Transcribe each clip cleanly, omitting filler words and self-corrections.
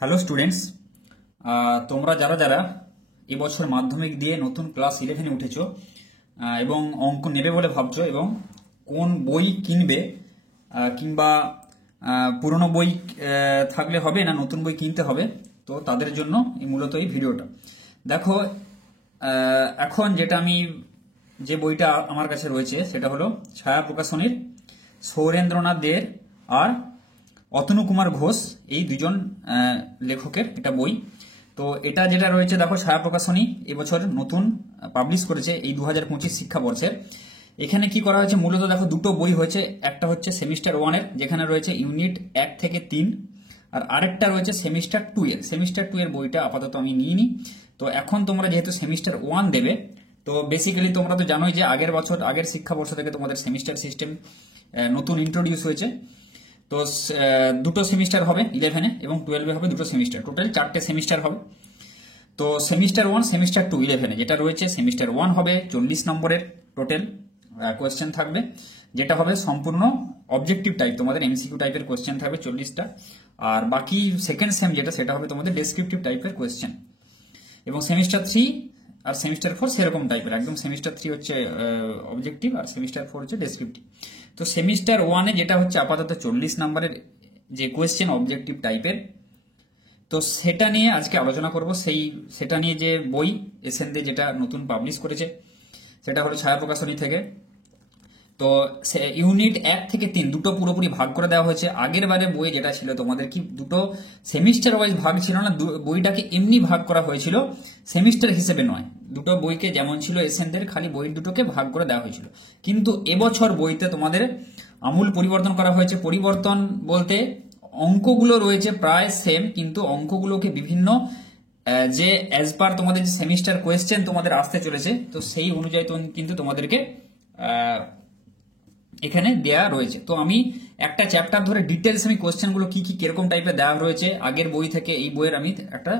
Hello students, তোমরা যারা যারা এবছর মাধ্যমিক দিয়ে নতুন ক্লাস 11-এ উঠেছো এবং অঙ্ক নেবে বলে ভাবছো এবং কোন বই কিনবে কিংবা পুরনো বই থাকলে হবে না নতুন বই কিনতে হবে, তো তাদের জন্য মূলত এই ভিডিওটা দেখো। এখন যেটা যে বইটা আমার কাছে রয়েছে সেটা হলো ছায়া প্রকাশনীর সৌরেন্দ্রনাথ দের আর অতনু কুমার ঘোষ, এই দুজন লেখকের এটা বই। তো এটা যেটা রয়েছে দেখো, ছায়া প্রকাশনী এবছর নতুন পাবলিশ করেছে এই 2025 শিক্ষাবর্ষের। এখানে কি করা হয়েছে মূলত দেখো, দুটো বই হয়েছে। একটা হচ্ছে সেমিস্টার 1-এর, যেখানে রয়েছে ইউনিট 1 থেকে 3, আর আরেকটা রয়েছে সেমিস্টার 2-এর। সেমিস্টার 2-এর বইটা আপাতত আমি নিইনি। তো এখন তোমরা যেহেতু সেমিস্টার 1 দেবে, তো বেসিক্যালি তোমরা তো জানোই যে আগের শিক্ষাবর্ষ থেকে তোমাদের সেমিস্টার সিস্টেম নতুন ইন্ট্রোডিউস হয়েছে। তো দুটো সেমিস্টার হবে 11-এ এবং 12-এ হবে দুটো সেমিস্টার, টোটাল 4টে সেমিস্টার হবে। তো সেমিস্টার 1, সেমিস্টার 2, 11-এ যেটা রয়েছে, সেমিস্টার 1 হবে 40 নম্বরের টোটাল কোয়েশ্চেন থাকবে, যেটা হবে সম্পূর্ণ অবজেক্টিভ টাইপ, তোমাদের এমসিকিউ টাইপের কোয়েশ্চেন থাকবে 40টা। আর বাকি সেকেন্ড সেম সেটা হবে তোমাদের ডেসক্রিপটিভ টাইপের কোয়েশ্চেন। এবং সেমিস্টার 3 আর সেমিস্টার 4 সেরকম টাইপের, একদম সেমিস্টার 3 হচ্ছে অবজেক্টিভ আর সেমিস্টার 4 হচ্ছে ডেসক্রিপটিভ। তো সেমিস্টার 1-এ যেটা হচ্ছে আপাতত 40 নম্বরের যে কোয়েশ্চেন অবজেক্টিভ টাইপের, তো সেটা নিয়ে আজকে আলোচনা করব। সেটা নিয়ে যে বই এসএনডি যেটা নতুন পাবলিশ করেছে সেটা হলো ছায়া প্রকাশনী থেকে। তো ইউনিট 1 থেকে 3 দুটো পুরোপুরি ভাগ করে দেওয়া হয়েছে। আগের বারে বই যেটা ছিল তোমাদের কি দুটো সেমিস্টার ওয়াইজ ভাগ ছিল না, বইটাকে এমনি ভাগ করা হয়েছিল, সেমিস্টার হিসেবে নয়। দুটো বইকে যেমন ছিল এসএনদের, খালি বই দুটোকে ভাগ করে দেওয়া হয়েছিল। কিন্তু এবছর বইতে তোমাদের আমূল পরিবর্তন করা হয়েছে। পরিবর্তন বলতে অঙ্কগুলো রয়েছে প্রায় সেম, কিন্তু অঙ্কগুলোকে বিভিন্ন যে অ্যাজ পার তোমাদের যে সেমিস্টার কোয়েশ্চেন তোমাদের আসতে চলেছে, তো সেই অনুযায়ী কিন্তু তোমাদেরকে এখানে দেয়া রয়েছে। তো আমি একটা চ্যাপ্টার ধরে ডিটেলস আমি কোয়েশ্চেনগুলো কি কিরকম টাইপের দেওয়া রয়েছে আগের বই থেকে এই বইয়ের আমি একটা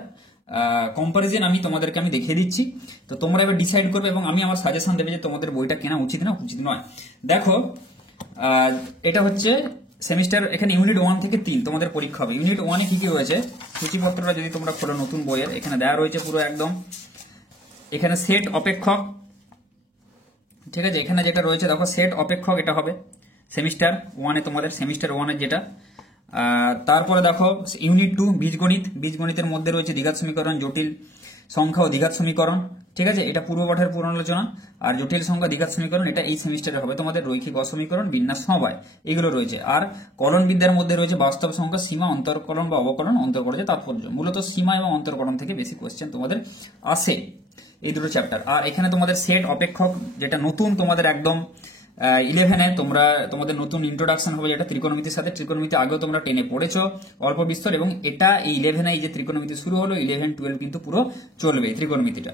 কম্পারিজন তোমাদেরকে দেখিয়ে দিচ্ছি। তো তোমরা এবার ডিসাইড করবে এবং আমি আমার সাজেশন দেবে যে তোমাদের বইটা কেনা উচিত না উচিত নয়। দেখো, এটা হচ্ছে সেমিস্টার, এখানে ইউনিট 1 থেকে 3 তোমাদের পরীক্ষা হবে। ইউনিট 1-এ কি কি রয়েছে সূচিপত্রটা যদি তোমরা খোলো নতুন বইয়ের, এখানে দেওয়া রয়েছে পুরো একদম। এখানে সেট অপেক্ষক, ঠিক আছে, এখানে যেটা রয়েছে দেখো সেট অপেক্ষক, এটা হবে সেমিস্টার 1-এ তোমাদের সেমিস্টার 1-এর যেটা। তারপরে দেখো ইউনিট 2 বীজগণিত, বীজগণিতের মধ্যে রয়েছে দ্বিঘাত সমীকরণ, জটিল সংখ্যা ও দ্বিঘাত সমীকরণ, ঠিক আছে, এটা পূর্ব পাঠের পুনরালোচনা। আর জটিল সংখ্যা দ্বিঘাত সমীকরণ এটা এই সেমিস্টারে হবে তোমাদের। রৈখিক অসমীকরণ, বিন্যাস সমবায়, এগুলো রয়েছে। আর কলন বিদ্যার মধ্যে রয়েছে বাস্তব সংখ্যা, সীমা, অন্তর্কলন বা অবকলন, অন্তর্কলনের তাৎপর্য। মূলত সীমা এবং অন্তর্কলন থেকে বেশি কোয়েশ্চেন তোমাদের আসে এই দুটো চ্যাপ্টার। আর এখানে তোমাদের সেট অপেক্ষক যেটা নতুন তোমাদের একদম 11-এ তোমাদের নতুন ইন্ট্রোডাকশন হবে, যেটা ত্রিকোণমিতির সাথে। ত্রিকোণমিতি আগেও তোমরা 10-এ পড়েছো অল্প বিস্তর, এবং এটা এই 11-এ এই যে ত্রিকোণমিতি শুরু হলো, 11-12 কিন্তু পুরো চলবে ত্রিকোণমিতিটা।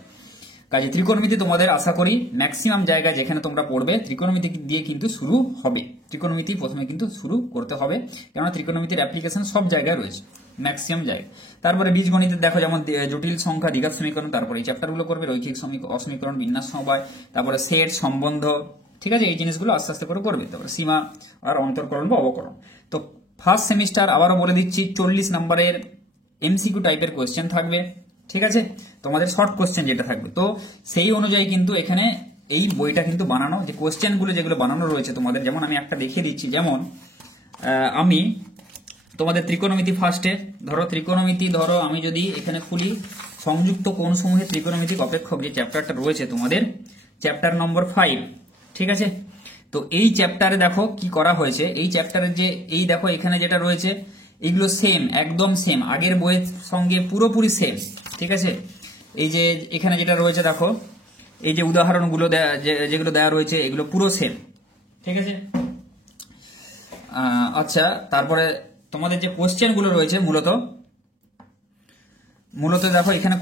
কাজে ত্রিকোণমিতি তোমাদের আশা করি ম্যাক্সিমাম জায়গায় যেখানে তোমরা পড়বে ত্রিকোণমিতি দিয়ে কিন্তু শুরু হবে। ত্রিকোণমিতি প্রথমে কিন্তু শুরু করতে হবে, কেননা ত্রিকোণমিতির অ্যাপ্লিকেশন সব জায়গায় রয়েছে, ম্যাক্সিমাম জায়গায়। তারপরে বীজগণিতে দেখো যেমন জটিল সংখ্যা, দ্বিঘাত সমীকরণ, তারপরে এই চ্যাপ্টারগুলো করবে, রৈখিক অসমীকরণ, বিন্যাস সমবায়, তারপরে সেট, সম্বন্ধ, ঠিক আছে, এই জিনিসগুলো আস্তে আস্তে করে করবে। তারপরে সীমা আর অন্তর্কলন বা অবকলন। তো ফার্স্ট সেমিস্টার আবারও বলে দিচ্ছি 40 নম্বরের এমসিকিউ টাইপের কোয়েশ্চেন থাকবে, ঠিক আছে, তোমাদের শর্ট কোয়েশ্চেন যেটা থাকবে। তো সেই অনুযায়ী কিন্তু এখানে এই বইটা কিন্তু বানানো, যে কোয়েশ্চেনগুলো যেগুলো বানানো রয়েছে তোমাদের, যেমন আমি একটা দেখিয়ে দিচ্ছি। যেমন আমি তোমাদের ত্রিকোণমিতি ফার্স্টে ধরো আমি যদি এখানে খুলি সংযুক্ত কোণসমূহে ত্রিকোণমিতিক অপেক্ষক, যে চ্যাপ্টারটা রয়েছে তোমাদের, চ্যাপ্টার নম্বর 5, ঠিক আছে। তো এই চ্যাপ্টারে দেখো কি করা হয়েছে, এই চ্যাপ্টারের যে এই দেখো এখানে যেটা রয়েছে এইগুলো সেম, একদম সেম, আগের বইয়ের সঙ্গে পুরোপুরি সেম, ঠিক আছে। এই যে এখানে যেটা রয়েছে দেখো, এই যে উদাহরণগুলো যেগুলো দেওয়া রয়েছে এগুলো পুরো সেম, ঠিক আছে। আচ্ছা, তারপরে তোমাদের যে কোয়েশ্চেনগুলো রয়েছে মূলত দেখো এখানে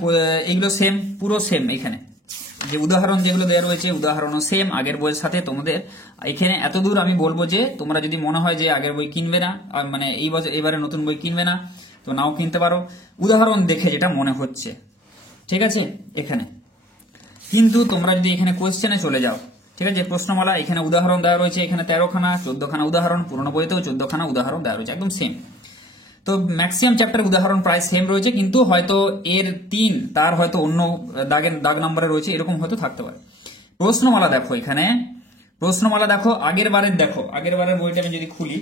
এইগুলো সেম, পুরো সেম। এখানে যে উদাহরণ যেগুলো দেওয়া রয়েছে উদাহরণও সেম আগের বইয়ের সাথে। তোমাদের এখানে এতদূর আমি বলবো যে তোমরা যদি মনে হয় যে আগের বই কিনবে না, মানে এবারে নতুন বই কিনবে না, তো নাও কিনতে পারো, উদাহরণ দেখে যেটা মনে হচ্ছে, ঠিক আছে। এখানে কিন্তু তোমরা যদি এখানে কোয়েশ্চেনে চলে যাও, ঠিক আছে, প্রশ্নমালা, এখানে উদাহরণ দেওয়া রয়েছে, এখানে 13খানা 14খানা উদাহরণ, পুরনো বইতেও 14খানা উদাহরণ দেওয়া রয়েছে, একদম সেম। তো ম্যাক্সিমাম চ্যাপ্টার উদাহরণ প্রায় সেম রয়েছে, কিন্তু হয়তো এর 3 তার হয়তো অন্য দাগ নাম্বারে রয়েছে, এরকম হয়তো থাকতে পারে। প্রশ্নমালা দেখো, এখানে প্রশ্নমালা দেখো, আগের বারের বইটা আমি যদি খুলি,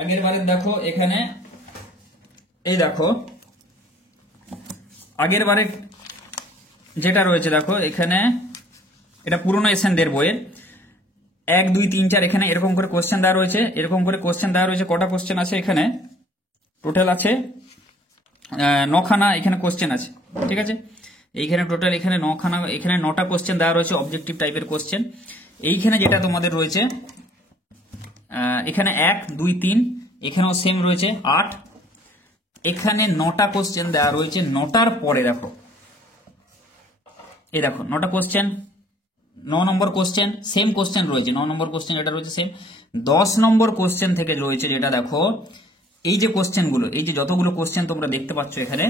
আগের বারের দেখো এখানে, এই দেখো আগের বারে যেটা রয়েছে দেখো এখানে, এটা পুরনো এসএনদের বইয়ের 1 2 3 4 এখানে এরকম করে কোশ্চেন দেওয়া রয়েছে, এরকম করে কোশ্চেন দেওয়া রয়েছে। কটা কোশ্চেন আছে এখানে? টোটাল আছে 9খানা এখানে কোশ্চেন আছে, ঠিক আছে। এইখানে টোটাল এখানে 9খানা, এখানে 9টা কোশ্চেন দেওয়া রয়েছে, অবজেক্টিভ টাইপের কোশ্চেন। এইখানে যেটা তোমাদের রয়েছে এখানে 1 2 3, এখানেও সেম রয়েছে 8, এখানে 9টা কোশ্চেন দেওয়া রয়েছে। 9টার পরে দেখো, এই দেখো 9টা কোশ্চেন, 9 নম্বর কোশ্চেন সেম কোশ্চেন রয়েছে, 9 নম্বর কোশ্চেন যেটা রয়েছে সেম। 10 নম্বর কোশ্চেন থেকে রয়েছে যেটা দেখো, এই যে কোশ্চেনগুলো, এই যে যতগুলো কোশ্চেন তোমরা দেখতে পাচ্ছ এখানে,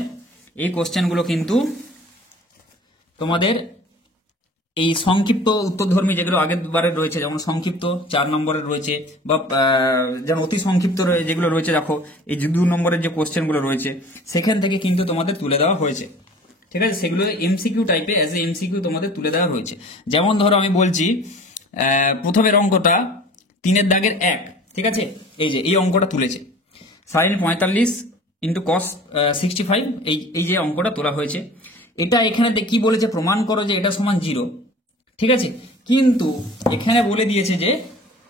এই কোশ্চেনগুলো কিন্তু তোমাদের এই সংক্ষিপ্ত উত্তরধর্মী যেগুলো আগের বারে রয়েছে, যেমন সংক্ষিপ্ত 4 নম্বরের রয়েছে, বা যেমন অতি সংক্ষিপ্ত যেগুলো রয়েছে দেখো, এই 2 নম্বরের যে কোশ্চেনগুলো রয়েছে সেখান থেকে কিন্তু তোমাদের তুলে দেওয়া হয়েছে, ঠিক আছে। সেগুলো এমসিকিউ টাইপে অ্যাজ এ এমসিকিউ তোমাদের তুলে দেওয়া হয়েছে। যেমন ধরো আমি বলছি প্রথমের অঙ্কটা 3-এর দাগের 1, ঠিক আছে, এই যে এই অঙ্কটা তুলেছে, sin 45 ইন্টু cos 65, এই যে অঙ্কটা তোলা হয়েছে, এটা এখানে কি বলেছে, প্রমাণ করো যে এটা সমান 0, ঠিক আছে। কিন্তু এখানে বলে দিয়েছে যে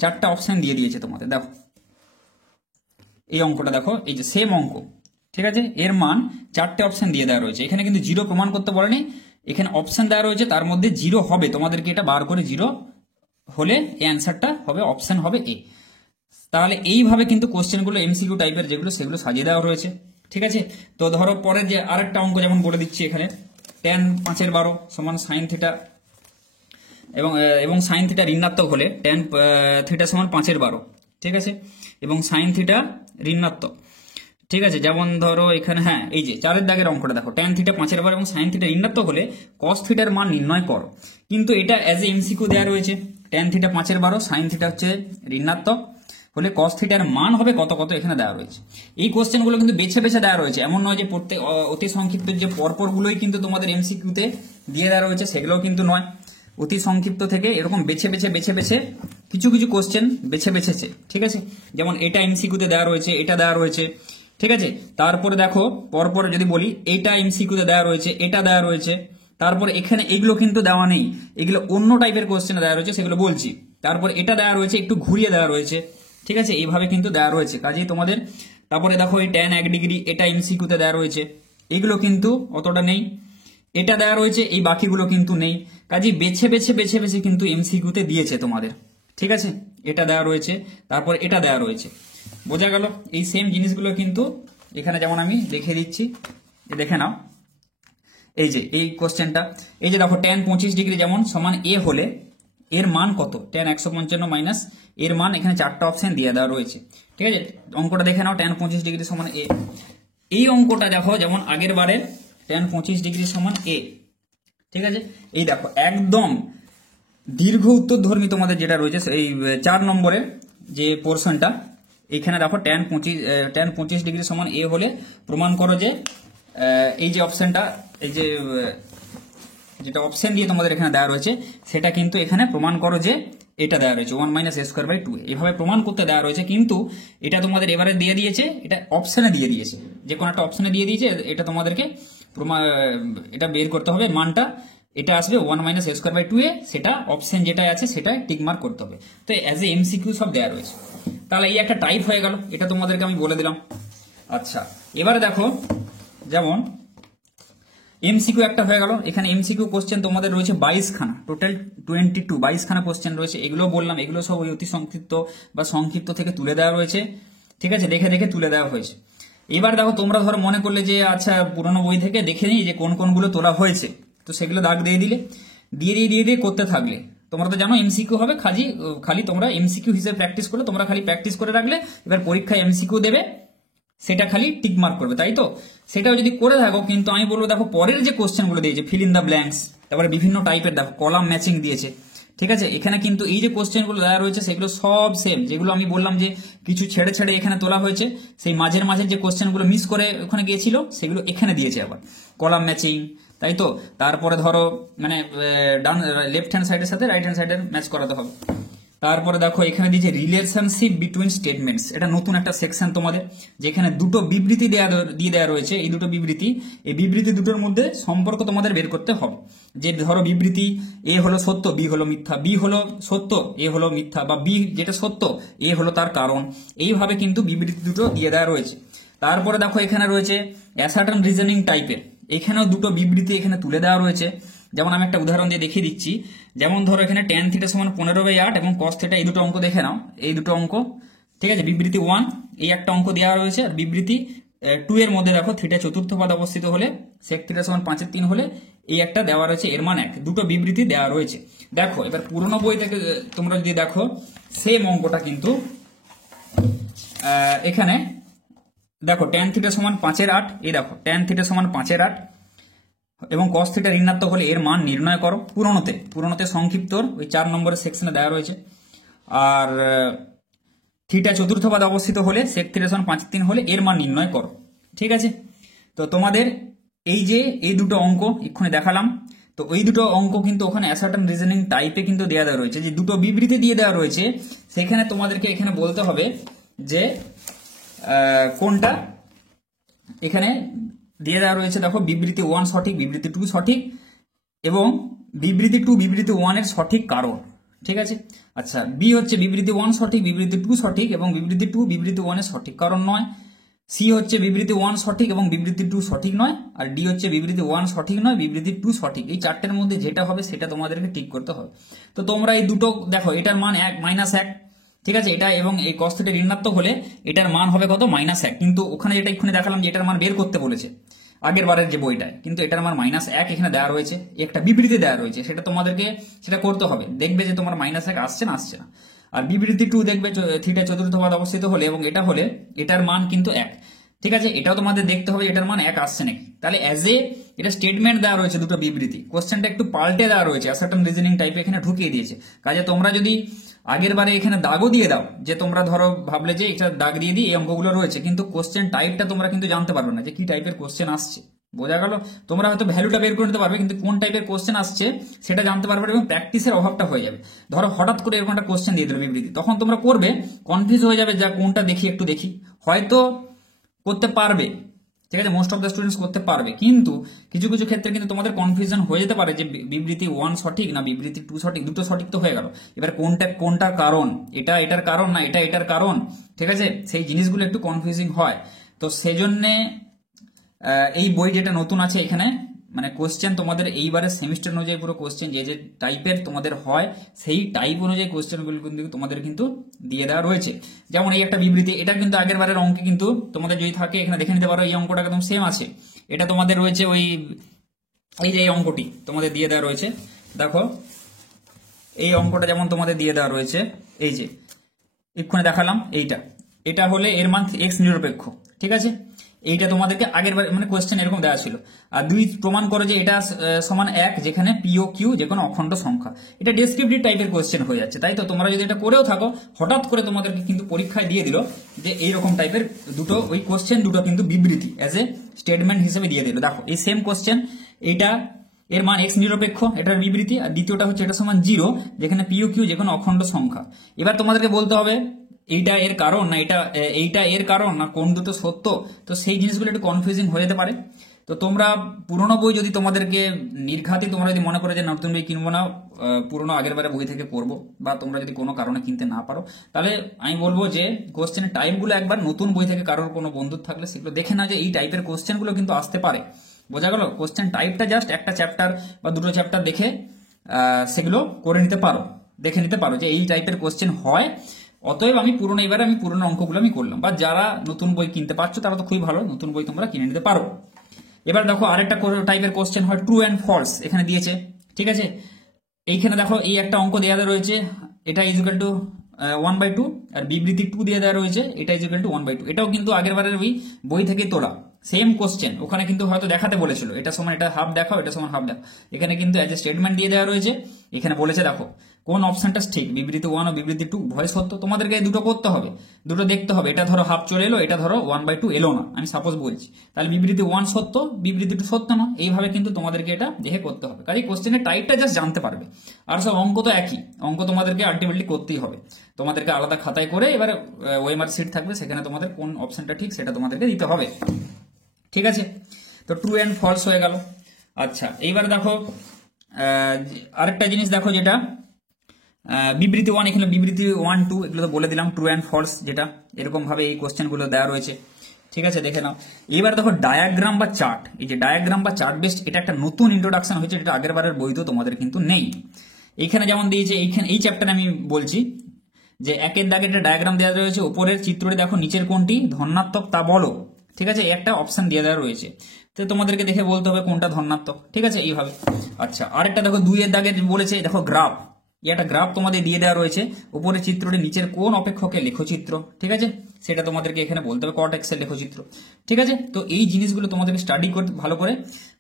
4টা অপশন দিয়ে দিয়েছে তোমাদের, দেখো এই অঙ্কটা দেখো, এই যে সেম অঙ্ক, ঠিক আছে, এর মান 4টে অপশন দিয়ে দেওয়া রয়েছে। এখানে কিন্তু 0 প্রমাণ করতে বলেনি, এখানে অপশন দেওয়া রয়েছে, তার মধ্যে 0 হবে, তোমাদেরকে এটা বার করে 0 হলে এই অ্যান্সারটা হবে, অপশন হবে এ। তাহলে এইভাবে কিন্তু কোশ্চেনগুলো এমসিকিউ টাইপের যেগুলো সেগুলো সাজিয়ে দেওয়া রয়েছে, ঠিক আছে। তো ধরো পরে যে আরেকটা অঙ্ক যেমন বলে দিচ্ছি এখানে, tan 5/12 সমান sin থিটা, এবং sin থিটা ঋণাত্মক হলে tan থিটা সমান 5/12, ঠিক আছে, এবং sin থিটা ঋণাত্মক, ঠিক আছে। যেমন ধরো এখানে, হ্যাঁ, এই যে 4-এর দাগের অঙ্কটা দেখো, tan থিটা 5/12 এবং sin থিটা ঋণাত্মক হলে cos থিটার মান নির্ণয় করো। কিন্তু এটা অ্যাজ এ এমসিকিউ দেওয়া রয়েছে, tan থিটা 5/12, sin থিটা হচ্ছে ঋণাত্মক হলে cos থিটার মান হবে কত কত, এখানে দেওয়া রয়েছে। এই কোশ্চেনগুলো কিন্তু বেছে বেছে দেওয়া রয়েছে, এমন নয় যে প্রত্যেক অতি সংক্ষিপ্ত যে পরপরগুলোই কিন্তু তোমাদের এমসিকিউতে দিয়ে দেওয়া রয়েছে, সেগুলোও কিন্তু নয়। অতি সংক্ষিপ্ত থেকে এরকম বেছে বেছে কিছু কিছু কোশ্চেন বেছেছে, ঠিক আছে। যেমন এটা এমসিকিউতে দেওয়া রয়েছে, এটা দেওয়া রয়েছে, ঠিক আছে। তারপরে দেখো পরপর যদি বলি, এটা এমসিকিউতে দেওয়া রয়েছে, এটা দেওয়া রয়েছে, তারপরে এখানে এগুলো কিন্তু দেওয়া নেই, এগুলো অন্য টাইপের কোশ্চেন দেওয়া রয়েছে, সেগুলো বলছি। তারপর এটা দেওয়া রয়েছে, একটু ঘুরিয়ে দেওয়া রয়েছে, ঠিক আছে, এইভাবে কিন্তু দেওয়া রয়েছে কাজেই তোমাদের। তারপরে দেখো এই tan 1 ডিগ্রি, এটা এমসিকিউতে দেওয়া রয়েছে, এগুলো কিন্তু অতটা নেই। এটা দেওয়া রয়েছে, এই বাকিগুলো কিন্তু নেই, কাজেই বেছে বেছে কিন্তু এমসিকিউতে দিয়েছে তোমাদের, ঠিক আছে। এটা দেওয়া রয়েছে, তারপর এটা দেওয়া রয়েছে, বোঝা গেল। এই সেম জিনিসগুলো কিন্তু এখানে যেমন আমি দেখিয়ে দিচ্ছি, দেখে নাও। এই যে এই কোশ্চেনটা, এই যে দেখো tan 25 ডিগ্রি যেমন সমান a হলে এর মান কত, tan 155 মাইনাস এর মান, এখানে 4টা অপশন দিয়ে দেওয়া রয়েছে, ঠিক আছে। অঙ্কটা দেখে নাও, tan 25 ডিগ্রি সমান a। এই অঙ্কটা দেখো যেমন আগের বারে tan 25 ডিগ্রি সমান a, ঠিক আছে। এই দেখো একদম দীর্ঘ উত্তরধর্মী তোমাদের যেটা রয়েছে, এই 4 নম্বরের যে পোর্শনটা, এখানে দেখো tan 25 ডিগ্রি সমান a হলে প্রমাণ করো যে এই যে অপশনটা, এই যে যেটা অপশন দিয়ে তোমাদের এখানে দেওয়া রয়েছে, সেটা কিন্তু এখানে প্রমাণ করো যে এটা দেওয়া রয়েছে 1 - a²/2, এভাবে প্রমাণ করতে দেওয়া রয়েছে। কিন্তু এটা তোমাদের এবারে দিয়ে দিয়েছে, এটা অপশনে দিয়ে দিয়েছে, যে কোনো একটা অপশনে দিয়ে দিয়েছে, এটা তোমাদেরকে এটা বের করতে হবে মানটা, এটা আসবে 1 - a²/2, সেটা অপশন যেটা আছে সেটা টিক মার্ক করতে হবে। তো অ্যাজ এ এমসিকিউ সব দেওয়া রয়েছে। তাহলে এই একটা টাইপ হয়ে গেল, এটা তোমাদেরকে আমি বলে দিলাম। আচ্ছা, এবারে দেখো যেমন এমসিকিউ একটা হয়ে গেল। এখানে এমসিকিউ কোশ্চেন তোমাদের রয়েছে 22খানা, টোটাল 22খানা কোশ্চেন রয়েছে। এগুলো বললাম, এগুলো সব ওই অতি সংক্ষিপ্ত বা সংক্ষিপ্ত থেকে তুলে দেওয়া রয়েছে, ঠিক আছে, দেখে তুলে দেওয়া হয়েছে। এবার দেখো তোমরা ধরো মনে করলে যে আচ্ছা পুরোনো বই থেকে দেখে নিই যে কোন কোনগুলো তোলা হয়েছে, তো সেগুলো দাগ দিয়ে দিলে, দিয়ে করতে থাকলে, তোমরা তো জানো এমসিকিউ হবে, খালি তোমরা এমসিকিউ হিসেবে প্র্যাকটিস করলে, তোমরা খালি প্র্যাকটিস করে রাখলে, এবার পরীক্ষায় এমসিকিউ দেবে, সেটা খালি টিক মার্ক করবে, তাই তো। সেটাও যদি করে থাকো, কিন্তু আমি বলবো দেখো পরের যে কোশ্চেনগুলো দিয়েছে, ফিল ইন দ্য ব্ল্যাঙ্কস, তারপরে বিভিন্ন টাইপের দেখো কলাম ম্যাচিং দিয়েছে, ঠিক আছে, এখানে কিন্তু এই যে কোশ্চেনগুলো দেওয়া রয়েছে সেগুলো সব সেম, যেগুলো আমি বললাম যে কিছু ছেড়ে ছেড়ে এখানে তোলা হয়েছে, সেই মাঝের যে কোশ্চেনগুলো মিস করে ওখানে গিয়েছিল সেগুলো এখানে দিয়েছে আবার, কলাম ম্যাচিং, তাই তো। তারপরে ধরো মানে ডান লেফট হ্যান্ড সাইডের সাথে রাইট হ্যান্ড সাইডের ম্যাচ করাতে হবে। তারপরে দেখো এখানে দিয়েছে রিলেশনশিপ বিটুইন স্টেটমেন্টস, এটা নতুন একটা সেকশন তোমাদের, যেখানে দুটো বিবৃতি দিয়ে দেওয়া রয়েছে, এই দুটো বিবৃতি, এই বিবৃতি দুটোর মধ্যে সম্পর্ক তোমাদের বের করতে হবে। যে ধরো বিবৃতি এ হলো সত্য, বি হলো মিথ্যা, বি হলো সত্য, এ হলো মিথ্যা, বা বি যেটা সত্য এ হলো তার কারণ, এইভাবে কিন্তু বিবৃতি দুটো দিয়ে দেওয়া রয়েছে। তারপরে দেখো এখানে রয়েছে অ্যাসার্টেন রিজনিং টাইপের, এখানেও দুটো বিবৃতি এখানে তুলে দেওয়া রয়েছে। যেমন আমি একটা উদাহরণ দিয়ে দেখিয়ে দিচ্ছি, যেমন ধরো এখানে tan θ = 15/8 এবং cos θ, এই দুটো অঙ্ক দেখে নাও, এই দুটো অঙ্ক, ঠিক আছে। বিবৃতি 1 এই একটা অঙ্ক দেওয়া রয়েছে, আর বিবৃতি 2 এর মধ্যে দেখো θ চতুর্থ পদ অবস্থিত হলে sec θ = 5/3 হলে এই একটা দেওয়া রয়েছে, এর মান 1, দুটো বিবৃতি দেওয়া রয়েছে। দেখো এবার পুরোনো বই থেকে তোমরা যদি দেখো সেম অঙ্কটা কিন্তু এখানে দেখো tan θ = 5/8, এই দেখো tan θ = 5/8 এবং cos θ ঋণাত্মক হলে এর মান নির্ণয় করো। পুরোনোতে সংক্ষিপ্তর ওই 4 নম্বরের সেকশনে দেওয়া রয়েছে। আর θ চতুর্থ পদে অবস্থিত হলে sec θ = 5/3 হলে এর মান নির্ণয় করো, ঠিক আছে। তো তোমাদের এই যে এই দুটো অঙ্ক এক্ষুনি দেখালাম, তো ওই দুটো অঙ্ক কিন্তু ওখানে অ্যাসার্টেন রিজনিং টাইপে কিন্তু দেওয়া রয়েছে, যে দুটো বিবৃতি দিয়ে দেওয়া রয়েছে, সেখানে তোমাদেরকে এখানে বলতে হবে যে কোনটা এখানে দিয়ে দেওয়া রয়েছে। দেখো বিবৃতি 1 সঠিক, বিবৃতি 2 সঠিক, এবং বিবৃতি 2 বিবৃতি 1 এর সঠিক কারণ, ঠিক আছে। আচ্ছা, বি হচ্ছে বিবৃতি 1 সঠিক, বিবৃতি 2 সঠিক এবং বিবৃতি 2 বিবৃতি 1 এর সঠিক কারণ নয়। সি হচ্ছে বিবৃতি 1 সঠিক এবং বিবৃতি 2 সঠিক নয়। আর ডি হচ্ছে বিবৃতি 1 সঠিক নয়, বিবৃতি 2 সঠিক। এই চারটের মধ্যে যেটা হবে সেটা তোমাদেরকে ঠিক করতে হবে। তো তোমরা এই দুটো দেখো, এটার মান 1 -1, ঠিক আছে, এটা এবং এই cos θ ঋণাত্মক হলে এটার মান হবে কত, -1, কিন্তু ওখানে যেটা এক্ষুনি দেখালাম যে এটার মান বের করতে বলেছে আগের বারের যে বইটায়, কিন্তু এটার মান -1 এখানে দেওয়া রয়েছে, একটা বিবৃতি দেওয়া রয়েছে, সেটা তোমাদেরকে সেটা করতে হবে, দেখবে যে তোমার -1 আসছে না। আর বিবৃতি 2 দেখবে θ চতুর্থ পদ অবস্থিত হলে এবং এটা হলে এটার মান কিন্তু 1, ঠিক আছে। এটাও তোমাদের দেখতে হবে এটার মান 1 আসছে নাকি। তাহলে এটা স্টেটমেন্ট দেওয়া রয়েছে, দুটো বিবৃতি, কোশ্চেনটা একটু পাল্টে দেওয়া রয়েছে, অ্যাসার্টেন রিজনিং টাইপে এখানে ঢুকিয়ে দিয়েছে। কাজে তোমরা যদি আগের বারে এখানে দাগও দিয়ে দাও, যে তোমরা ধরো ভাবলে যে এটা দাগ দিয়ে দিই এই অঙ্কগুলো রয়েছে, কিন্তু কোশ্চেন টাইপটা তোমরা কিন্তু জানতে পারবে না যে কি টাইপের কোশ্চেন আসছে, বোঝা গেল। তোমরা হয়তো ভ্যালুটা বের করে নিতে পারবে, কিন্তু কোন টাইপের কোশ্চেন আসছে সেটা জানতে পারবে, এবং প্র্যাকটিসের অভাবটা হয়ে যাবে। ধরো হঠাৎ করে এরকম একটা কোশ্চেন দিয়ে দিল বিবৃতি, তখন তোমরা করবে কনফিউজ হয়ে যাবে, যা কোনটা দেখি একটু দেখি, হয়তো করতে পারবে, ঠিক আছে, মোস্ট অফ দ্য স্টুডেন্টস করতে পারবে, কিন্তু কিছু কিছু ক্ষেত্রে কিন্তু তোমাদের কনফিউশন হয়ে যেতে পারে যে বিবৃতি 1 সঠিক না বিবৃতি 2 সঠিক, দুটো সঠিক তো হয়ে গেল, এবার কোনটার কারণ, এটা এটার কারণ না এটা এটার কারণ, ঠিক আছে, সেই জিনিসগুলো একটু কনফিউজিং হয়। তো সেজন্যে এই বই যেটা নতুন আছে এখানে মানে কোশ্চেন তোমাদের এইবারের সেমিস্টার অনুযায়ী পুরো কোশ্চেন যে টাইপের তোমাদের হয় সেই টাইপ অনুযায়ী কোশ্চেনগুলো কিন্তু তোমাদের কিন্তু দিয়ে দেওয়া রয়েছে। যেমন এই একটা বিবৃতি, এটা কিন্তু আগের বারের অঙ্কে কিন্তু তোমাদের যদি থাকে এখানে দেখে নিতে পারো, এই অঙ্কটা একদম সেম আছে, এটা তোমাদের রয়েছে ওই এই যে এই অঙ্কটি তোমাদের দিয়ে দেওয়া রয়েছে, দেখো এই অঙ্কটা যেমন তোমাদের দিয়ে দেওয়া রয়েছে, এই যে এক্ষুনি দেখালাম এটা হলে এর মান x নিরপেক্ষ, ঠিক আছে। এইটা তোমাদেরকে আগের মানে কোশ্চেন এরকম দেওয়া ছিল। আর 2 প্রমাণ করে যে এটা সমান 1 যেখানে পি ও কিউ যে কোনো অখণ্ড সংখ্যা, এটা ডেসক্রিপটিভ টাইপের কোশ্চেন হয়ে যাচ্ছে, তাই তো। তোমরা যদি এটা করেও থাকো, হঠাৎ করে তোমাদেরকে কিন্তু পরীক্ষায় দিয়ে দিল যে এইরকম টাইপের দুটো ওই কোশ্চেন দুটো কিন্তু বিবৃতি অ্যাজ এ স্টেটমেন্ট হিসেবে দিয়ে দিল। দেখো এই সেম কোশ্চেন, এইটা এর মান x নিরপেক্ষ, এটার বিবৃতি, আর দ্বিতীয়টা হচ্ছে এটা সমান 0 যেখানে পি ও কিউ যে কোনো অখণ্ড সংখ্যা। এবার তোমাদেরকে বলতে হবে এইটা এর কারণ না এইটা এর কারণ না, কোন দুটো সত্য, তো সেই জিনিসগুলো একটু কনফিউজিং হয়ে যেতে পারে। তো তোমরা পুরোনো বই যদি তোমাদেরকে নির্ঘাতে তোমরা যদি মনে করো যে নতুন বই কিনবো না, পুরোনো আগের বারে বই থেকে পড়বো, বা তোমরা যদি কোনো কারণে কিনতে না পারো, তাহলে আমি বলবো যে কোশ্চেনের টাইপগুলো একবার নতুন বই থেকে কারোর কোনো বন্ধুর থাকলে সেগুলো দেখে না, যে এই টাইপের কোশ্চেনগুলো কিন্তু আসতে পারে, বোঝা গেল। কোশ্চেন টাইপটা জাস্ট একটা চ্যাপ্টার বা দুটো চ্যাপ্টার দেখে সেগুলো করে নিতে পারো, দেখে নিতে পারো যে এই টাইপের কোশ্চেন হয়। অতএব এবারে আমি পুরোনো অঙ্কগুলো আমি করলাম, বা যারা নতুন বই কিনতে পারছো তারা তো খুবই ভালো, নতুন বই তোমরা কিনে নিতে পারো। এবার দেখো আরেকটা টাইপের কোশ্চেন হয় ট্রু অ্যান্ড ফলস, এখানে দিয়েছে, ঠিক আছে। এইখানে দেখো এই একটা অঙ্ক দেওয়া রয়েছে, এটা ইকুয়াল টু 1/2, আর বিবৃতি 2 দিয়ে দেওয়া রয়েছে, এটা ইকুয়াল টু 1/2। এটাও কিন্তু আগের বারের ওই বই থেকে তোলা সেম কোশ্চেন, ওখানে কিন্তু হয়তো দেখাতে বলেছিল এটা সমান এটা হাফ দেখাও, এটা সমান হাফ দেখাও, এখানে কিন্তু অ্যাজ এ স্টেটমেন্ট দিয়ে দেওয়া রয়েছে। এখানে বলেছে দেখো কোন অপশনটা ঠিক, বিবৃতি 1 ও বিবৃতি 2 উভয় সত্য। তোমাদেরকে দুটো করতে হবে, দুটো দেখতে হবে। এটা ধরো হাফ চলে এলো, এটা ধরো 1/2 এলো না, আমি সাপোজ বলছি, তাহলে বিবৃতি 1 সত্য, বিবৃতি 2 সত্য না। এইভাবে কিন্তু তোমাদেরকে এটা দেখে করতে হবে। কাজে কোশ্চেনের টাইপটা জাস্ট জানতে পারবে। আর সব অঙ্ক তো একই, অঙ্ক তোমাদেরকে আলটিমেটলি করতেই হবে। তোমাদেরকে আলাদা খাতায় করে এবার ওএমআর শিট থাকবে, সেখানে তোমাদের কোন অপশনটা ঠিক সেটা তোমাদেরকে দিতে হবে। ঠিক আছে, তো ট্রু অ্যান্ড ফলস হয়ে গেল। আচ্ছা, এইবার দেখো আরেকটা জিনিস দেখো, যেটা বিবৃতি 1, এখানে বিবৃতি 1, 2 এগুলো তো বলে দিলাম। ট্রু অ্যান্ড ফলস যেটা এরকম ভাবে এই কোশ্চেনগুলো দেওয়া রয়েছে। ঠিক আছে, দেখে নাও। এবার দেখো ডায়াগ্রাম বা চার্ট, এই যে ডায়াগ্রাম বা চার্ট বেসড, এটা একটা নতুন ইন্ট্রোডাকশন হয়েছে, এটা আগের বারের বইতেও তোমাদের কিন্তু নেই। এইখানে যেমন দিয়েছে, এইখানে এই চ্যাপ্টারে আমি বলছি যে একের দাগে একটা ডায়াগ্রাম দেওয়া রয়েছে, উপরের চিত্রটি দেখো, নিচের কোনটি ধনাত্মক তা বলো। ঠিক আছে, একটা অপশন দিয়ে দেওয়া রয়েছে, তো তোমাদেরকে দেখে বলতে হবে কোনটা ধনাত্মক। ঠিক আছে, এইভাবে। আচ্ছা, আরেকটা দেখো 2 এর দাগে বলেছে, দেখো গ্রাফ, একটা গ্রাফ তোমাদের দিয়ে দেওয়া রয়েছে, উপরের চিত্রটি নিচের কোন অপেক্ষকের লেখচিত্র। ঠিক আছে, সেটা তোমাদেরকে এখানে বলতে হবে কর্টেক্সের লেখচিত্র। ঠিক আছে, তো এই জিনিসগুলো তোমাদেরকে স্টাডি করতে ভালো করে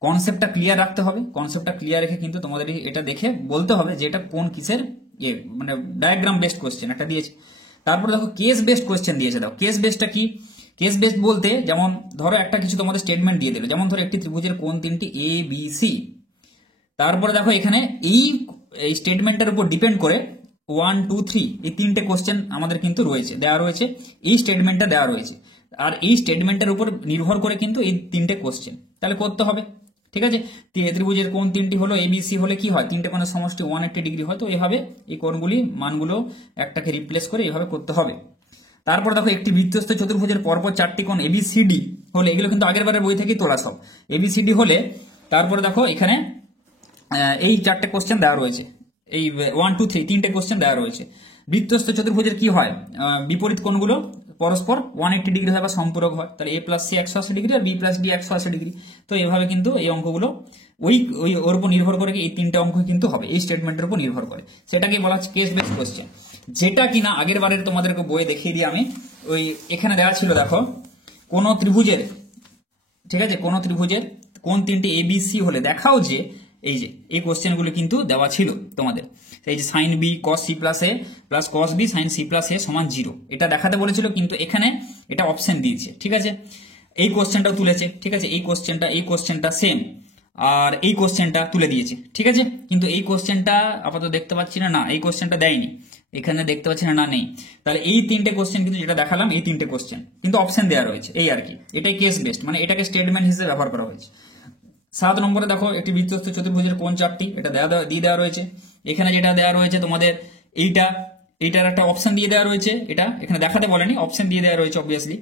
কনসেপ্টটা ক্লিয়ার রাখতে হবে। কনসেপ্টটা ক্লিয়ার রেখে কিন্তু তোমাদের এটা দেখে বলতে হবে যে এটা কোন কিসের মানে ডায়াগ্রাম বেসড কোশ্চেন একটা দিয়েছে। তারপরে দেখো কেস বেসড কোশ্চেন দিয়েছে। দেখো কেস বেসডটা কি? কেস বেসড বলতে যেমন ধরো একটা কিছু তোমাদের স্টেটমেন্ট দিয়ে দিল, যেমন ধরো একটি ত্রিভুজের কোণ 3টি এ বি সি। তারপরে দেখো এখানে এই স্টেটমেন্টের উপর ডিপেন্ড করে 1, 2, 3 এই 3টে কোশ্চেন আমাদের কিন্তু রয়েছে, দেওয়া রয়েছে, এই স্টেটমেন্টটা দেওয়া রয়েছে। আর এই স্টেটমেন্টের উপর নির্ভর করে কিন্তু এই 3টে কোশ্চেন তাহলে করতে হবে। ঠিক আছে, ত্রিভুজের কোণ 3টি হলো এবিসি হলে কি হয়, 3টে কোণের সমষ্টি 180 ডিগ্রি হয়। তো এভাবে এই কোণগুলি মানগুলো একটাকে রিপ্লেস করে এভাবে করতে হবে। তারপর দেখো একটি বৃত্তস্থ চতুর্ভুজের পরপর 4টি কোণ এবিসিডি হলে, এগুলো কিন্তু আগের বারের বই থেকেই তোলা সব, এবিসিডি হলে তারপরে দেখো এখানে এই 4টে কোশ্চেন দেওয়া রয়েছে, এই 1, 2, 3 3টে কোশ্চেন দেওয়া রয়েছে। বৃত্তস্থ চতুর্ভুজের কি হয়, বিপরীত কোণগুলো পরস্পর 180 ডিগ্রি হয় বা সম্পূরক হয়, তাহলে এ প্লাস সি 180 ডিগ্রি আর বি প্লাস ডি 180 ডিগ্রি। তো এভাবে কিন্তু এই অঙ্কগুলো ওর উপর নির্ভর করে এই 3টে অঙ্ক কিন্তু হবে, এই স্টেটমেন্টের উপর নির্ভর করে। সেটাকে বলা হচ্ছে কেস বেসড কোশ্চেন, যেটা কিনা আগের বারের তোমাদেরকে বইয়ে দেখিয়ে দিই আমি। ওই এখানে দেওয়া ছিল, দেখো কোন ত্রিভুজের, ঠিক আছে, কোন ত্রিভুজের কোন 3টি এবিসি হলে দেখাও যে এই যে এই কোশ্চেনগুলো কিন্তু দেওয়া ছিল তোমাদের, এই যে sine B cos C plus A plus cos B sine C plus A সমান 0, এটা দেখাতে বলেছিল, কিন্তু এখানে এটা অপশন দিয়েছে। ঠিক আছে, এই কোশ্চেনটাও তুলেছে। ঠিক আছে, এই কোশ্চেনটা সেম, আর এই কোশ্চেনটা তুলে দিয়েছে। ঠিক আছে, কিন্তু এই কোশ্চেনটা আপাতত দেখতে পাচ্ছি না, না এই কোশ্চেনটা দেয়নি, এখানে দেখতে পাচ্ছি না, না নেই। তাহলে এই 3টে কোশ্চেন কিন্তু যেটা দেখালাম, এই 3টে কোশ্চেন কিন্তু অপশন দেওয়া রয়েছে, এই আর কি। এটাই কেস বেসড, মানে এটাকে স্টেটমেন্ট হিসেবে ব্যবহার করা হয়েছে। 7 নম্বরে দেখো একটি বৃত্তস্থ চতুর্ভুজের কোণ 4টি, এটা দিয়ে দেওয়া রয়েছে। এখানে যেটা দেওয়া রয়েছে তোমাদের এইটার একটা অপশন দিয়ে দেওয়া রয়েছে, এটা এখানে দেখাতে বলেনি, অপশন দিয়ে দেওয়া রয়েছে অবভিয়াসলি।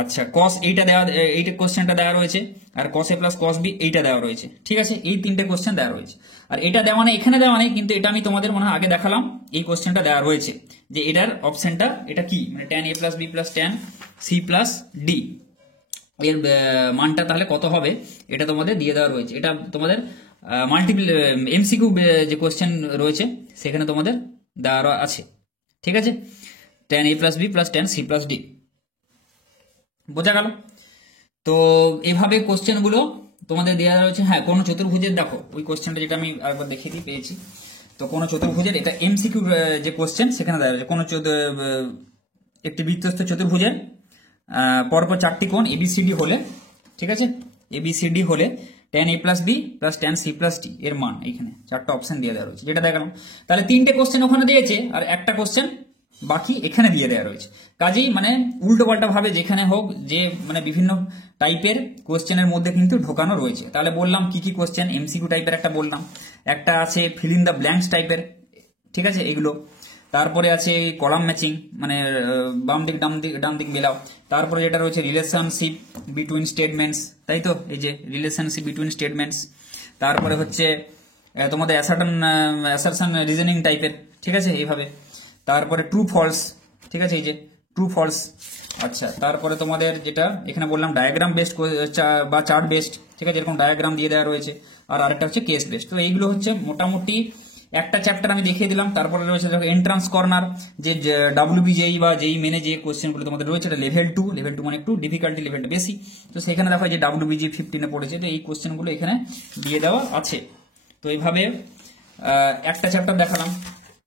আচ্ছা, কস এইটা কোশ্চেনটা দেওয়া রয়েছে, আর কস এ প্লাস কস বি এইটা দেওয়া রয়েছে। ঠিক আছে, এই 3টে কোশ্চেন দেওয়া রয়েছে। আর এটা দেওয়া নেই, এখানে দেওয়া নেই, কিন্তু এটা আমি তোমাদের মনে হয় আগে দেখালাম, এই কোশ্চেনটা দেওয়া রয়েছে যে এটার অপশনটা এটা কি, মানে tan a plus B plus tan c plus D এর মানটা তাহলে কত হবে, এটা তোমাদের দিয়ে দেওয়া রয়েছে। এটা তোমাদের মাল্টিপল এমসিকিউ যে কোশ্চেন রয়েছে সেখানে তোমাদের দেওয়া আছে। ঠিক আছে, tan a plus B plus tan c plus D, বোঝা গেল? তো এইভাবে কোশ্চেনগুলো তোমাদের দেওয়া রয়েছে। হ্যাঁ, কোন চতুর্ভুজের, দেখো ওই কোশ্চেনটা যেটা আমি আরেকবার দেখিয়ে দিয়ে পেয়েছি, তো কোন চতুর্ভুজের, এটা এমসিকিউ যে কোশ্চেন সেখানে দেওয়া রয়েছে, কোন একটি বৃত্তস্থ চতুর্ভুজের পরপর 4টি কোণ এবিসিডি হলে, ঠিক আছে, এবিসিডি হলে tan a plus B plus tan c plus D এর মান এখানে 4টা অপশন দিয়ে দেওয়া রয়েছে, যেটা দেখালাম। তাহলে 3টে কোশ্চেন ওখানে দিয়েছে, আর একটা কোশ্চেন বাকি এখানে দিয়ে দেওয়া রয়েছে। কাজেই মানে উল্টো পাল্টা ভাবে যেখানে হোক, যে মানে বিভিন্ন টাইপের কোশ্চেনের মধ্যে কিন্তু ঢোকানো রয়েছে। তাহলে বললাম কি কি কোশ্চেন, এমসিকিউ টাইপের একটা বললাম, একটা আছে ফিল ইন দ্য ব্ল্যাঙ্কস টাইপের, ঠিক আছে, এগুলো। তারপরে আছে কলাম ম্যাচিং, মানে বাম দিক ডান দিক মেলাও। তারপরে যেটা রয়েছে রিলেশনশিপ বিটুইন স্টেটমেন্টস, তাই তো, এই যে রিলেশনশিপ বিটুইন স্টেটমেন্টস। তারপরে হচ্ছে তোমাদের অ্যাসারশন রিজনিং টাইপের, ঠিক আছে, এইভাবে। তারপরে ট্রু ফলস, ঠিক আছে, এই যে ট্রু ফলস। আচ্ছা, তারপরে তোমাদের যেটা এখানে বললাম ডায়াগ্রাম বেসড বা চার্ট বেসড, ঠিক আছে, এরকম ডায়াগ্রাম দিয়ে দেওয়া রয়েছে। আর আরেকটা হচ্ছে কেস বেসড। তো এইগুলো হচ্ছে মোটামুটি একটা চ্যাপ্টার আমি দেখিয়ে দিলাম। তারপরে রয়েছে এন্ট্রান্স কর্নার, যে ডাব্লিউবিজেই বা যেই মেনে যে কোশ্চেনগুলো তোমাদের রয়েছে, লেভেল 2 মানে একটু ডিফিকাল্টি লেভেলটা বেশি। তো সেখানে দেখো যে ডাব্লিউবিজি 15-এ পড়েছে, তো এই কোশ্চেনগুলো এখানে দিয়ে দেওয়া আছে। তো এইভাবে একটা চ্যাপ্টার দেখালাম।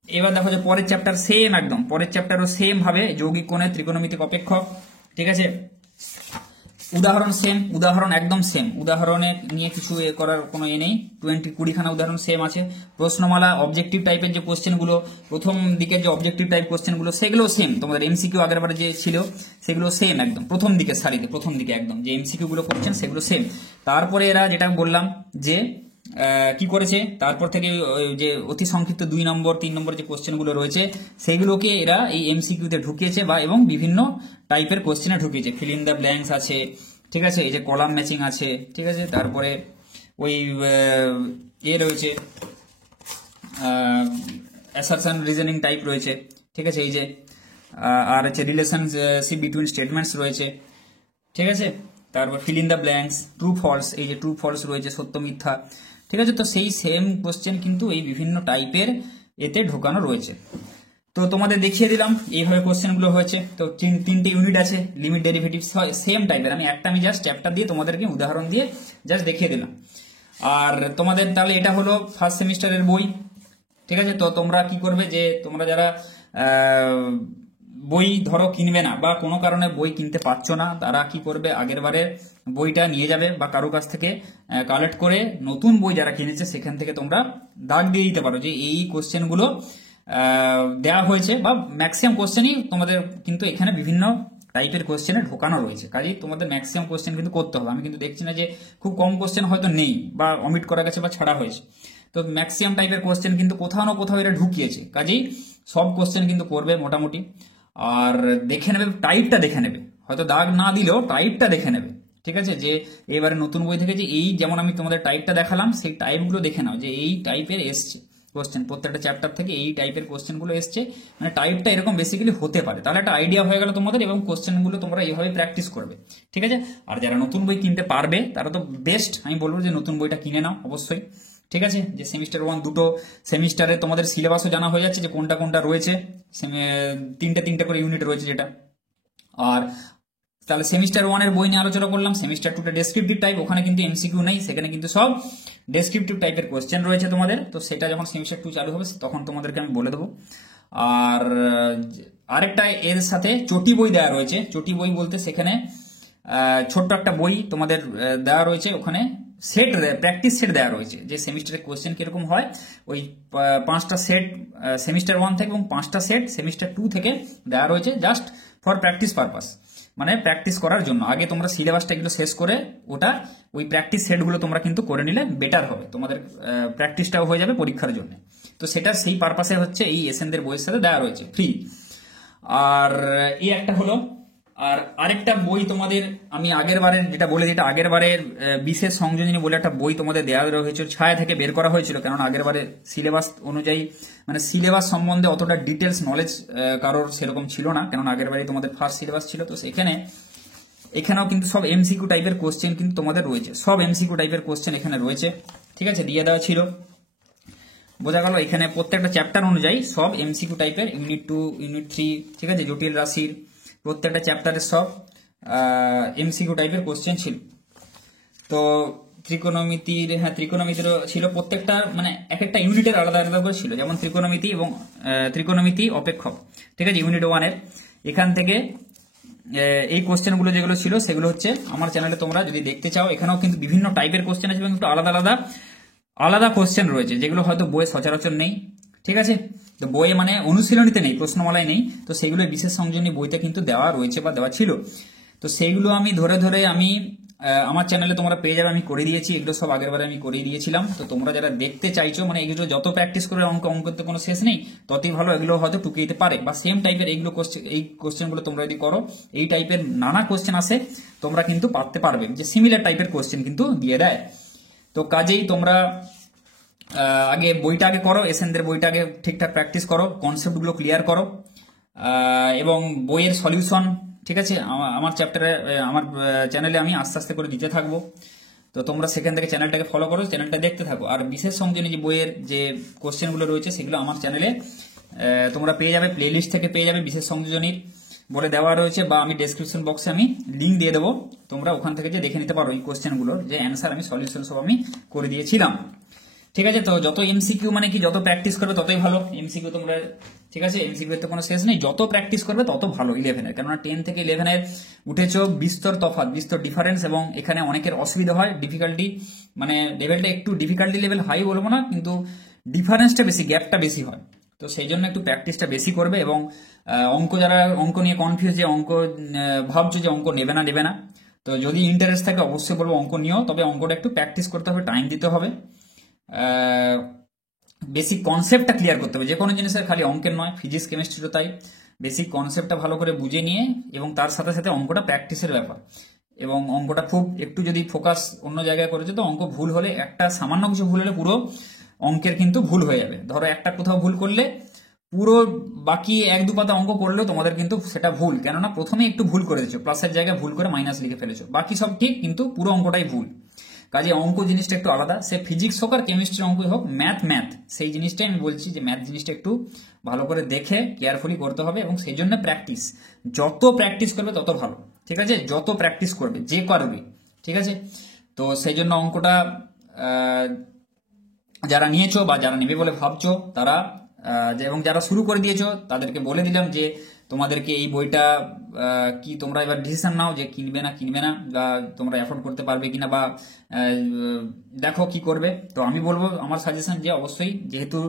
এবার দেখো যে পরের চ্যাপ্টার সেম, একদম পরের চ্যাপ্টারও সেম ভাবে যৌগিক কোণের ত্রিকোণমিতিক অপেক্ষক, ঠিক আছে। উদাহরণ সেম, উদাহরণ একদম সেম, উদাহরণে নিয়ে কিছু করার কোনো নেই। 20-20খানা উদাহরণ সেম আছে। প্রশ্নমালা অবজেক্টিভ টাইপের যে কোশ্চেনগুলো, প্রথম দিকের যে অবজেক্টিভ টাইপ কোশ্চেনগুলো সেগুলো সেম, তোমাদের এমসিকিউ আগের বারে যে ছিল সেগুলো সেম, একদম প্রথম দিকে সারিতে, প্রথম দিকে একদম যে এমসিকিউ গুলো করছেন সেগুলো সেম। তারপরে এরা যেটা বললাম যে কি করেছে, তারপর থেকে যে অতি সংক্ষিপ্ত 2 নম্বর 3 নম্বর যে কোশ্চেনগুলো রয়েছে সেগুলোকে এরা এই এমসিকিউতে ঢুকিয়েছে বা এবং বিভিন্ন টাইপের কোশ্চেনে ঢুকিয়েছে। ফিল ইন দ্য ব্ল্যাঙ্কস আছে, ঠিক আছে, এই যে কলাম ম্যাচিং আছে, ঠিক আছে, তারপরে ওই রয়েছে অ্যাসারশন রিজনিং টাইপ রয়েছে, ঠিক আছে, এই যে আর হচ্ছে রিলেশনশিপ বিটুইন স্টেটমেন্টস রয়েছে, ঠিক আছে, তারপর fill in the blanks, true false, এই যে ট্রু ফলস রয়েছে, সত্য মিথ্যা, ঠিক আছে। তো সেই সেম কোশ্চেন কিন্তু এই বিভিন্ন টাইপের এতে ঢোকানো রয়েছে। তো তোমাদের দেখিয়ে দিলাম এইভাবে কোশ্চেনগুলো হয়েছে। তো 3টে ইউনিট আছে, লিমিট ডেরিভেটিভ সেম টাইপের, আমি জাস্ট চ্যাপ্টার দিয়ে তোমাদেরকে উদাহরণ দিয়ে জাস্ট দেখিয়ে দিলাম। আর তোমাদের তাহলে এটা হলো ফার্স্ট সেমিস্টারের বই, ঠিক আছে। তো তোমরা কি করবে, যে তোমরা যারা বই ধরো কিনবে না বা কোনো কারণে বই কিনতে পারছো না, তারা কি করবে, আগের বারে বইটা নিয়ে যাবে বা কারো কাছ থেকে কালেক্ট করে নতুন বই যারা কিনেছে সেখান থেকে তোমরা দাগ দিয়ে দিতে পারো যে এই কোশ্চেনগুলো দেওয়া হয়েছে, বা ম্যাক্সিমাম কোশ্চেনই তোমাদের কিন্তু এখানে বিভিন্ন টাইপের কোশ্চেনে ঢোকানো রয়েছে। কাজেই তোমাদের ম্যাক্সিমাম কোশ্চেন কিন্তু করতে হবে। আমি কিন্তু দেখছি না যে খুব কম কোশ্চেন হয়তো নেই বা অমিট করা গেছে বা ছাড়া হয়েছে। তো ম্যাক্সিমাম টাইপের কোশ্চেন কিন্তু কোথাও না কোথাও এরা ঢুকিয়েছে, কাজেই সব কোশ্চেন কিন্তু করবে মোটামুটি। আর দেখে নেবে, টাইপটা দেখে নেবে, হয়তো দাগ না দিলেও টাইপটা দেখে নেবে, ঠিক আছে। যে এবারে নতুন বই থেকে যে এই যেমন আমি তোমাদের টাইপটা দেখালাম, সেই টাইপগুলো দেখে নাও যে এই টাইপের এসছে কোশ্চেন, প্রত্যেকটা চ্যাপ্টার থেকে এই টাইপের কোশ্চেনগুলো এসছে, মানে টাইপটা এরকম বেসিক্যালি হতে পারে। তাহলে একটা আইডিয়া হয়ে গেল তোমাদের, এবং কোশ্চেনগুলো তোমরা এইভাবে প্র্যাকটিস করবে, ঠিক আছে। আর যারা নতুন বই কিনতে পারবে তারা তো বেস্ট, আমি বলবো যে নতুন বইটা কিনে নাও অবশ্যই, ঠিক আছে। যে সেমিস্টার 1 দুটো সেমিস্টারে তোমাদের সিলেবাসও জানা হয়ে যাচ্ছে যে কোনটা কোনটা রয়েছে, 3টে করে ইউনিট রয়েছে যেটা। আর তাহলে সেমিস্টার 1 এর বই নিয়ে আলোচনা করলাম। সেমিস্টার 2টা ডেসক্রিপটিভ টাইপ, ওখানে কিন্তু এমসিকিউ নেই, সেখানে কিন্তু সব ডেসক্রিপটিভ টাইপের কোশ্চেন রয়েছে তোমাদের। তো সেটা যখন সেমিস্টার 2 চালু হবে তখন তোমাদেরকে আমি বলে দেবো। আর আরেকটা এর সাথে চটি বই দেওয়া রয়েছে। চটি বই বলতে সেখানে ছোট্ট একটা বই তোমাদের দেওয়া রয়েছে, ওখানে সেট প্র্যাকটিস সেট দেওয়া রয়েছে, যে সেমিস্টারের কোশ্চেন কিরকম হয়, ওই 5টা সেট সেমিস্টার 1 থেকে এবং 5টা সেট সেমিস্টার 2 থেকে দেওয়া রয়েছে, জাস্ট ফর প্র্যাকটিস পারপাস, মানে প্র্যাকটিস করার জন্য। আগে তোমরা সিলেবাসটা এগুলো শেষ করে ওটা ওই প্র্যাকটিস সেটগুলো তোমরা কিন্তু করে নিলে বেটার হবে, তোমাদের প্র্যাকটিসটাও হয়ে যাবে পরীক্ষার জন্য। তো সেটা সেই পারপাসে হচ্ছে এই এসএনদের বইয়ের সাথে দেওয়া রয়েছে ফ্রি। আর এই একটা হলো। আর আরেকটা বই তোমাদের আমি আগের বারের যেটা বলে, যেটা আগের বারের বিশেষ সংযোজনী বলে একটা বই তোমাদের দেওয়া হয়েছিল, ছায়া থেকে বের করা হয়েছিল, কারণ আগের বারে সিলেবাস অনুযায়ী মানে সিলেবাস সম্বন্ধে অতটা ডিটেলস নলেজ কারোর সেরকম ছিল না, কারণ আগের বারে তোমাদের ফার্স্ট সিলেবাস ছিল। তো এখানেও কিন্তু সব এমসিকিউ টাইপের কোশ্চেন কিন্তু তোমাদের রয়েছে, সব এমসিকিউ টাইপের কোশ্চেন এখানে রয়েছে, ঠিক আছে, দিয়ে দেওয়া ছিল। বোঝা গেল, এখানে প্রত্যেকটা চ্যাপ্টার অনুযায়ী সব এমসিকিউ টাইপের, ইউনিট 2 ইউনিট 3, ঠিক আছে, জটিল রাশির প্রত্যেকটা চ্যাপ্টারের সব এমসিকিউ টাইপের কোশ্চেন ছিল। তো ত্রিকোণমিতিরও ছিল, প্রত্যেকটা মানে এক একটা ইউনিটের আলাদা আলাদা করে ছিল, যেমন ত্রিকোণমিতি এবং ত্রিকোণমিতি অপেক্ষক, ঠিক আছে, ইউনিট 1 এর। এখান থেকে এই কোশ্চেনগুলো যেগুলো ছিল সেগুলো হচ্ছে আমার চ্যানেলে তোমরা যদি দেখতে চাও, এখানেও কিন্তু বিভিন্ন টাইপের কোশ্চেন আছে এবং একটু আলাদা আলাদা আলাদা কোশ্চেন রয়েছে, যেগুলো হয়তো বইয়ে সচরাচর নেই, ঠিক আছে। তো বইয়ে মানে অনুশীলনীতে নেই, প্রশ্নমালায় নেই, তো সেগুলো বিশেষ সংযোজনী বইতে কিন্তু দেওয়া রয়েছে বা দেওয়া ছিল। তো সেইগুলো আমি ধরে ধরে আমি আমার চ্যানেলে তোমরা পেয়ে যাবে, আমি করে দিয়েছি এগুলো সব, আগের বারে আমি করে দিয়েছিলাম। তো তোমরা যারা দেখতে চাইছো, মানে এগুলো যত প্র্যাকটিস করবে অঙ্কতে কোনো শেষ নেই, ততই ভালো, এগুলো হয়তো টুকে দিতে পারে। বা সেম টাইপের এইগুলো এই কোশ্চেনগুলো তোমরা যদি করো, এই টাইপের নানা কোশ্চেন আসে, তোমরা কিন্তু পারতে পারবে, যে সিমিলার টাইপের কোশ্চেন কিন্তু দিয়ে দেয়। তো কাজেই তোমরা আগে বইটা আগে করো, এসএনদের বইটা আগে ঠিকঠাক প্র্যাকটিস করো, কনসেপ্টগুলো ক্লিয়ার করো, এবং বইয়ের সলিউশন, ঠিক আছে, আমার চ্যাপ্টারে আমার চ্যানেলে আমি আস্তে আস্তে করে দিতে থাকবো। তো তোমরা সেখান থেকে চ্যানেলটাকে ফলো করো, চ্যানেলটা দেখতে থাকো। আর বিশেষ সংযোজনী যে বইয়ের যে কোশ্চেনগুলো রয়েছে সেগুলো আমার চ্যানেলে তোমরা পেয়ে যাবে, প্লেলিস্ট থেকে পেয়ে যাবে, বিশেষ সংযোজনীর বলে দেওয়া রয়েছে, বা আমি ডেসক্রিপশন বক্সে আমি লিঙ্ক দিয়ে দেবো, তোমরা ওখান থেকে যে দেখে নিতে পারো এই কোশ্চেনগুলোর যে অ্যান্সার, আমি সলিউশন সব আমি করে দিয়েছিলাম। ঠিক আছে। তো যত এমসিকিউ মানে কি, যত প্র্যাকটিস করবে ততই ভালো। এমসিকিউ তোমরা, ঠিক আছে, এমসিকিউ তো কোনো শেষ নেই, যত প্র্যাকটিস করবে তত ভালো 11-এর, কেননা 10 থেকে 11-এর উঠেছো, বিস্তর তফাৎ, বিস্তর ডিফারেন্স, এবং এখানে অনেকের অসুবিধা হয়, ডিফিকাল্টি মানে লেভেলটা একটু, ডিফিকাল্টি লেভেল হাই বলবো না, কিন্তু ডিফারেন্সটা বেশি, গ্যাপটা বেশি হয়। তো সেই জন্য একটু প্র্যাকটিসটা বেশি করবে। এবং অঙ্ক, যারা অঙ্ক নিয়ে কনফিউজ, যে অঙ্ক ভাবছো যে অঙ্ক নেবে না, তো যদি ইন্টারেস্ট থাকে অবশ্যই বলবো অঙ্ক নিও, তবে অঙ্কটা একটু প্র্যাকটিস করতে হবে, টাইম দিতে হবে, বেসিক কনসেপ্টটা ক্লিয়ার করতে হবে। যে কোনো জিনিসের খালি অঙ্কের নয়, ফিজিক্স কেমিস্ট্রিও তাই, বেসিক কনসেপ্টটা ভালো করে বুঝে নিয়ে, এবং তার সাথে সাথে অঙ্কটা প্র্যাকটিসের ব্যাপার। এবং অঙ্কটা খুব একটু যদি ফোকাস অন্য জায়গায় করেছে, তো অঙ্ক ভুল হলে, একটা সামান্য কিছু ভুল হলে পুরো অঙ্কের কিন্তু ভুল হয়ে যাবে। ধরো একটা কোথাও ভুল করলে পুরো বাকি 1-2 পাতা অঙ্ক করলেও তোমাদের কিন্তু সেটা ভুল, কেননা প্রথমে একটু ভুল করে দিচ্ছ, প্লাসের জায়গায় ভুল করে মাইনাস লিখে ফেলেছো, বাকি সব ঠিক কিন্তু পুরো অঙ্কটাই ভুল। কাজে অঙ্ক জিনিসটা একটু আলাদা, সে ফিজিক্স হোক আর কেমিস্ট্রি অঙ্কই হোক, ম্যাথ সেই জিনিসটাই আমি বলছি, যে ম্যাথ জিনিসটা একটু ভালো করে দেখে কেয়ারফুলি করতে হবে, এবং সেই জন্য প্র্যাকটিস, যত প্র্যাকটিস করবে তত ভালো, ঠিক আছে, যত প্র্যাকটিস করবে যে কারোরই, ঠিক আছে। তো সেই জন্য অঙ্কটা যারা নিয়েছো বা যারা নেবে বলে ভাবছো তারা, এবং যারা শুরু করে দিয়েছো তাদেরকে বলে দিলাম যে তোমাদেরকে এই বইটা কি, তোমরা এবার ডিসিশন নাও যে কিনবে না, বা তোমরা অ্যাফোর্ড করতে পারবে কিনা, বা দেখো কি করবে। তো আমি বলবো, আমার সাজেশন যে অবশ্যই, যেহেতু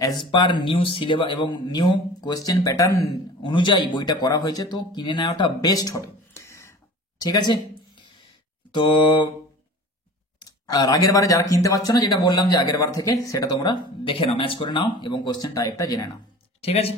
অ্যাজ পার নিউ সিলেবাস এবং নিউ কোয়েশ্চেন প্যাটার্ন অনুযায়ী বইটা করা হয়েছে, তো কিনে নেওয়াটা বেস্ট হবে, ঠিক আছে। তো আর আগের বারে যারা কিনতে পারছো না, যেটা বললাম যে আগের বার থেকে, সেটা তোমরা দেখে নাও, ম্যাচ করে নাও, এবং কোশ্চেন টাইপটা জেনে নাও, ঠিক আছে।